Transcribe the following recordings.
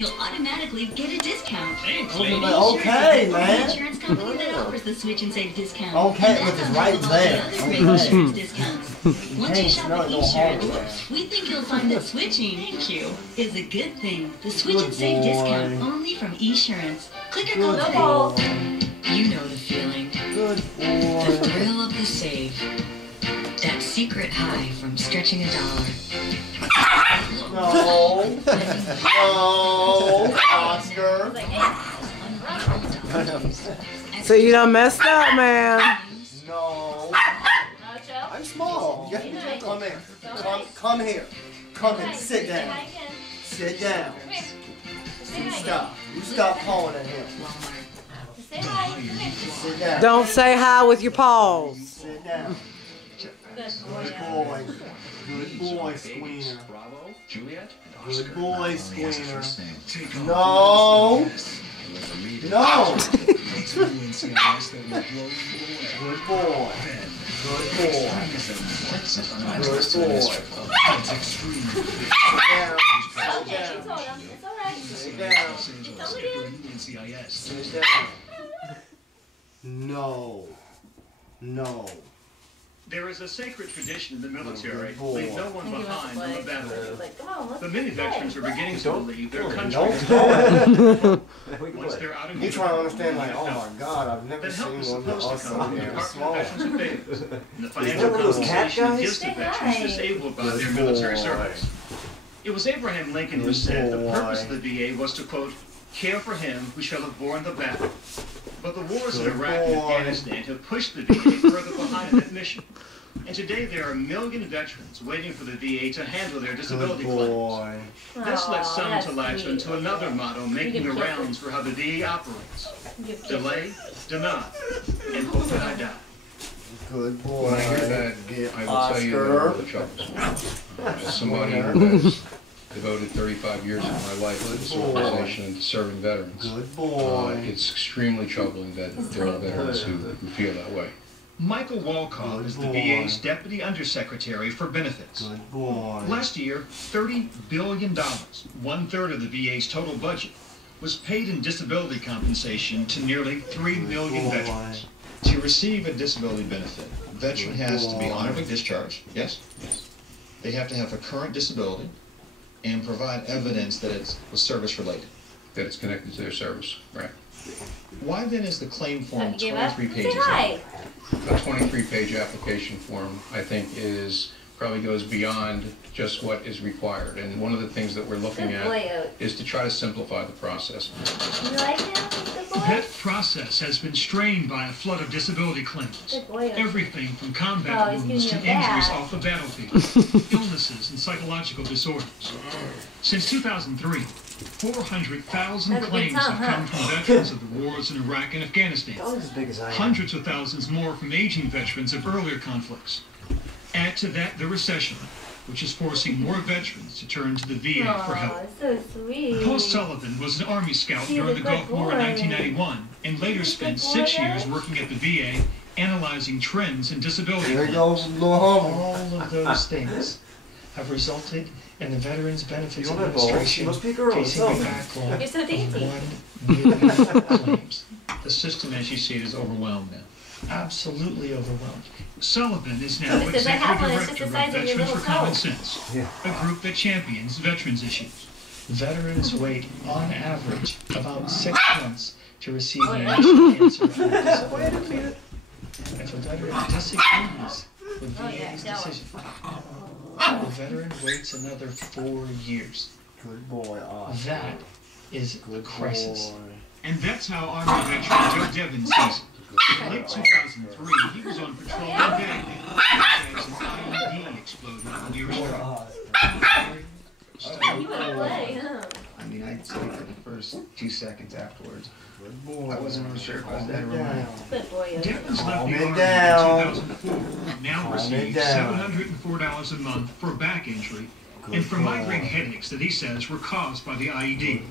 You'll automatically get a discount. Thanks, lady. Okay, man. Insurance company that offers the Switch and Save discount. Okay, which is right there. Insurance discounts. Once you shop at insurance, we think you'll find that switching, thank you, is a good thing. The Switch and Save discount only from eSurance. Click or call today. You know the feeling. Good boy. The thrill of the save. That secret high from stretching $1. No. No. Oscar. So you done messed up, man. No. I'm small. Come here. Come here. Come here. Sit down. Sit down. Stop. You stop pawing at him. Sit down. Don't say hi with your paws. Sit down. Good boy. Good boy, Squeener. Good boy, Squeener. No. No. Good boy. Good boy. Good boy. Sit down. Sit down. No. No. There is a sacred tradition in the military, leave no one behind on the battlefield. But many veterans are beginning to believe their country is once they're out of you try to understand, like, oh my God, I've never seen one that awesome. They're small. And the financial compensation gives to veterans disabled by their military service. It was Abraham Lincoln who said the purpose of the VA was to, quote, care for him who shall have borne the battle. But the wars in Iraq and Afghanistan have pushed the VA further behind that mission. And today there are a million veterans waiting for the VA to handle their disability claims. This led some to latch onto another motto making the rounds for how the VA operates. Delay, deny, and hope that I die. Good boy. When I hear that, I will tell you there are the troubles. As somebody who has devoted 35 years of my life to this organization and to serving veterans. Good boy. It's extremely troubling that there are veterans who feel that way. Michael Walcott is the VA's Deputy Undersecretary for Benefits. Good boy. Last year, $30 billion, one-third of the VA's total budget, was paid in disability compensation to nearly 3 million veterans. To receive a disability benefit, a veteran has to be honorably discharged, yes? Yes. They have to have a current disability and provide evidence that it was service-related. That it's connected to their service, right. Why then is the claim form 23 pages long? A 23-page application form, I think, probably goes beyond just what is required. And one of the things that we're looking at is to try to simplify the process. You like him? That process has been strained by a flood of disability claims. Everything from combat wounds to injuries off the battlefield, illnesses and psychological disorders. Since 2003, 400,000 claims have come from veterans of the wars in Iraq and Afghanistan. Hundreds of thousands more from aging veterans of earlier conflicts. Add to that the recession, which is forcing more veterans to turn to the VA for help. So sweet. Paul Sullivan was an Army scout during the Gulf War in 1991 and later spent 6 years working at the VA analyzing trends in disability claims. All of those things have resulted in the Veterans Benefits Administration facing a backlog You're so dainty. of 1 million claims. The system, as you see it, is overwhelmed now. Absolutely overwhelmed. Sullivan is now Executive Director of Veterans for Common Sense, a group that champions veterans issues. Veterans wait, on average, about 6 months to receive an answer on their disability. If a veteran disagrees with VA's decision, the veteran waits another 4 years. Good boy. Awesome. That is a crisis. And that's how Army veteran Joe Devin sees it. In late 2003, he was on patrol in Baghdad as an IED exploded near his truck. You want to play, huh? I mean, I'd sleep for the first 2 seconds afterwards. Good boy. I wasn't really sure if I was dead or alive. Good boy. Devins left the Army in 2004, now receives $704 a month for a back injury and for migraine headaches that he says were caused by the IED.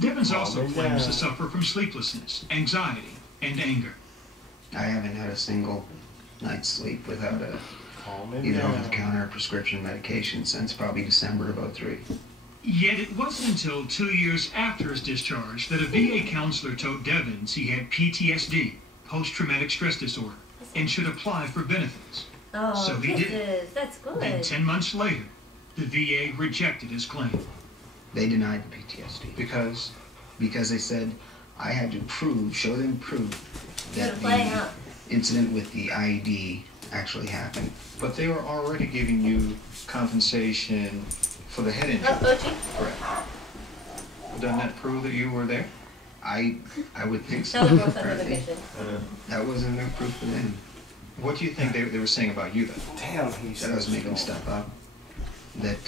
Devins also claims to suffer from sleeplessness, anxiety, and anger. I haven't had a single night's sleep without either over-the-counter or prescription medication since probably December of '03. Yet it wasn't until 2 years after his discharge that a VA counselor told Devins he had PTSD, post-traumatic stress disorder, and should apply for benefits. Oh, So he did. That's good. Then 10 months later, the VA rejected his claim. They denied the PTSD. Because? Because they said I had to show them proof that the incident with the IED actually happened. But they were already giving you compensation for the head injury. Ochi? Correct. Doesn't that prove that you were there? I would think so. That was both under the picture. That wasn't enough proof for them. What do you think they were saying about you then? Damn, That I was making stuff up. That,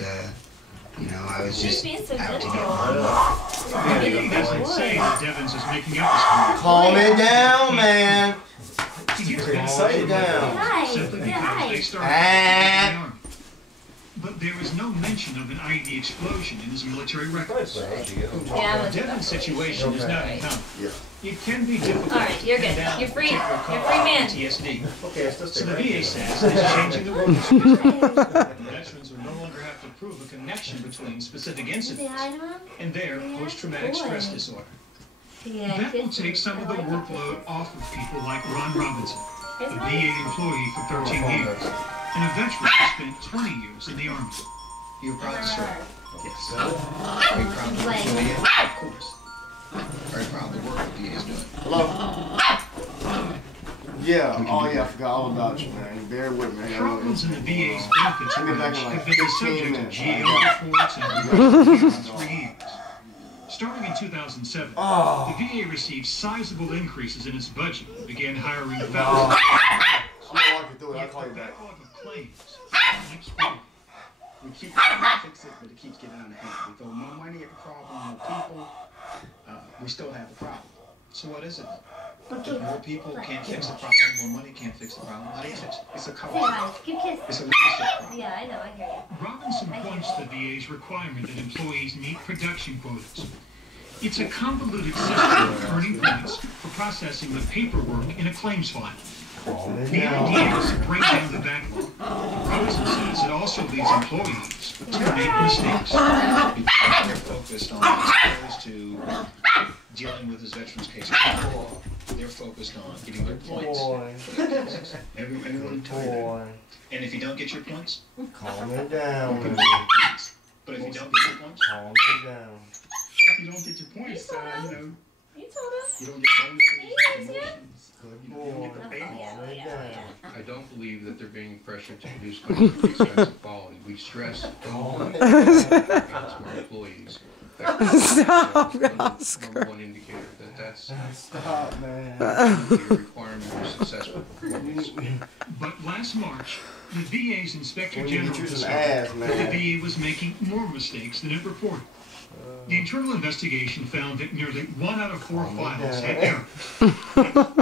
you know, I was just He's being so out to get difficult. money. He doesn't say that Devins is making up his claim. Calm it down, man. He gets Calm benefits it down. Hi. simply because they started Ah. in the army. But there is no mention of an IED explosion in his military records. Yeah, Devin's situation is not uncommon. Yeah. It can be difficult. All right, you're to good. pin down You're free. particular You're cause free man. of PTSD. Okay, So the VA says it's changing the rules. Veterans will no longer have to prove a connection between specific Say incidents hi to him. and their post-traumatic stress disorder. That will take some of the workload off of people like Ron Robinson, a VA employee for 13 years, and a veteran who spent 20 years in the Army. You're proud to serve. Yes. Are you proud of what the VA? Of course. Very proud of the work the VA is doing. Hello? Yeah, oh yeah, I forgot all about you, man. Bear with me. Problems in the VA's benefits I'll be back coverage in like have been the 15 subject of minutes. GAO reports and investigations for years. Starting in 2007, Oh. the VA received sizable increases in its budget and began hiring Oh. fellows. I'm gonna walk you through it. I'll Yet call the you back. backlog of claims keeps growing. We keep trying to fix it, but it keeps getting out of hand. We throw more money at the problem, more people, we still have a problem. So what is it? If more people can't fix the problem, more money can't fix the problem. How do you fix it? It's a Say culture. hi. Give kiss. It's a leadership problem. Yeah, I know. I hear you. Robinson points to the VA's requirement that employees meet production quotas. It's a convoluted system of earning points for processing the paperwork in a claims file. The idea is to bring down the backlog. Robinson says it also leads employees to make mistakes. Because they're focused on, as opposed to dealing with his veterans case, they're focused on getting their points. Everyone tired. And if you don't get your points, Calm it down, man. but if you don't get your points, Calm it down. If you don't get your points, you know, You told us. you don't get bonuses, promotions. Good You don't boy. get the pay. Calm it down. I don't believe that they're being pressured to produce claims at the expense of quality. We stress Calm it to our employees. Stop, That's Oscar. number one indicator that that's Stop, man. the requirement for successful performance. But last March, the VA's Inspector We need to General get you some discovered ass, that man. the VA was making more mistakes than it reported. The internal investigation found that nearly 1 out of 4 files had errors.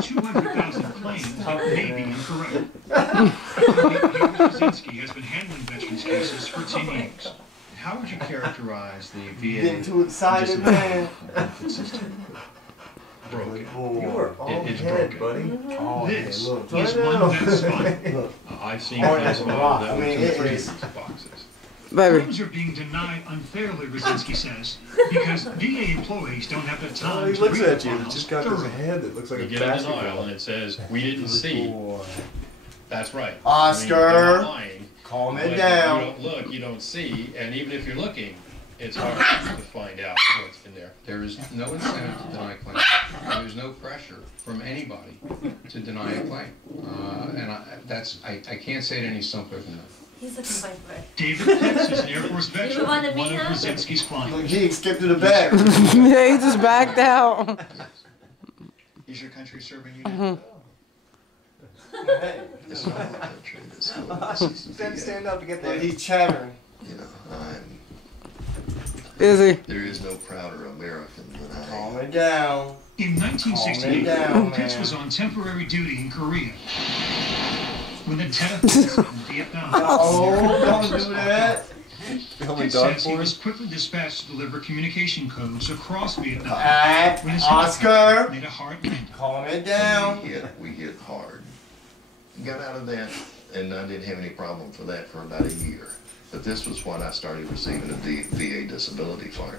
200,000 claims may be incorrect. David Brzezinski has been handling veterans cases for 10 years. How would you characterize the Getting VA too excited, man. benefit system? Broken. You were all It's head, broken. buddy. Oh, This yeah, look. is one that's fine. Look. I've seen Oh, things that's a that rock. that I mean, was in it three is. boxes. Baby. Claims are being denied unfairly, Brzezinski says, because VA employees don't have the Oh, time he to looks read at the you. files Just got this thoroughly. head that looks like You a get a denial basketball. and it says, we didn't see. Boy. That's right. Oscar. They're not lying. Calm But it if down. you don't look, you don't see, and even if you're looking, it's hard to find out what's in there. There is no incentive to deny claims. There's no pressure from anybody to deny a claim. And I can't say it any simpler than that. He's looking fine for it. David Pitts is an Air Force veteran, You wanna one meet of him? Brzezinski's clients. Look, he skipped to the back. Yeah, he just backed out. Is your country serving you now? Hey. It's not the country that's doing this. It's the VA. Stand up to get Yeah, that. he's chattering. You know, Is he? there is no prouder American than I Calm am. it down. In Calm 1968, it down, Pitts man. was on temporary duty in Korea when the Tet Offensive in Vietnam. Oh, don't do that. Pitts says he was quickly dispatched to deliver communication codes across Vietnam. Alright, When his Oscar. helicopter made a hard landing. Calm it down. We hit hard. Got out of that, and I didn't have any problem for that for about a year. But this was when I started receiving a VA disability fund.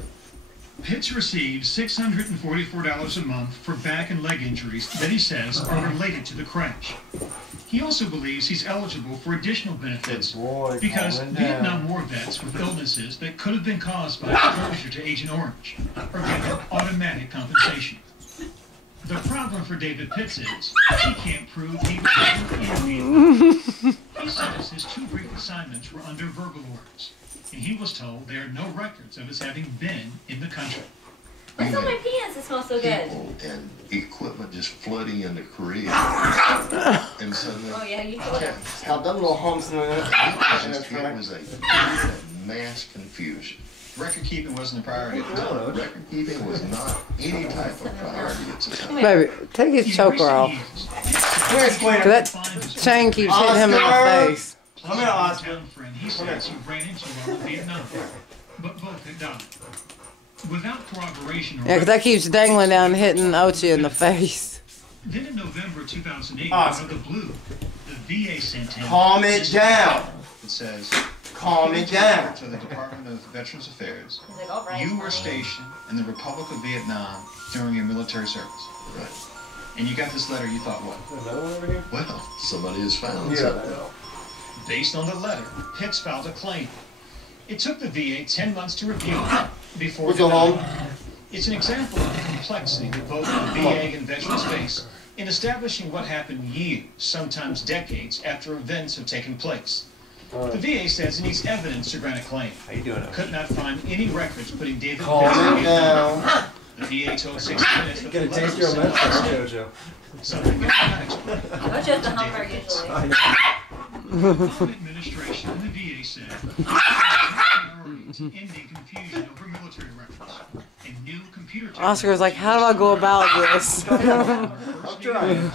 Pitts received $644 a month for back and leg injuries that he says are related to the crash. He also believes he's eligible for additional benefits because Vietnam War vets with illnesses that could have been caused by exposure to Agent Orange are given automatic compensation. The problem for David Pitts is he can't prove he was ever in Vietnam. He says his 2 brief assignments were under verbal orders, and he was told there are no records of his having been in the country. What's on my pants? It smells so good. People and equipment just flooding into Korea. And so Oh yeah, you told him. Have them little humps in it. it was a mass confusion. Record keeping wasn't a priority at the time. Record keeping was not any type of priority at the time. Baby, take his choker off. Where's Quinn? That chain keeps hitting him in the face. Come here, Oscar. He says he ran into while in Vietnam, but both had died. Without corroboration or Yeah, 'cause that keeps dangling down and hitting Ochi in the face. Then in November 2008, out of the blue, the VA sent him. Calm it down. It says, Calm it down. to the Department of Veterans Affairs, He's like, all right. you were stationed in the Republic of Vietnam during your military service. Right. And you got this letter, you thought what? Well, somebody has found Yeah. something. Based on the letter, Pitts filed a claim. It took the VA 10 months to review it before We'll go home. It's an example of the complexity that both the VA and veterans face in establishing what happened years, sometimes decades, after events have taken place. The VA says it needs evidence to grant a claim. How you doing? Could not find any records putting David Pitts Calm in it Vietnam. down. The VA told 60 Minutes that the Get a letter taste was your sent by medicine, mistake. Jojo. Something that cannot explain. Not just a humper usually. The Obama administration and the VA said priority to ending confusion over military records and new computer Oscar was like, how do I go about this? I'm trying.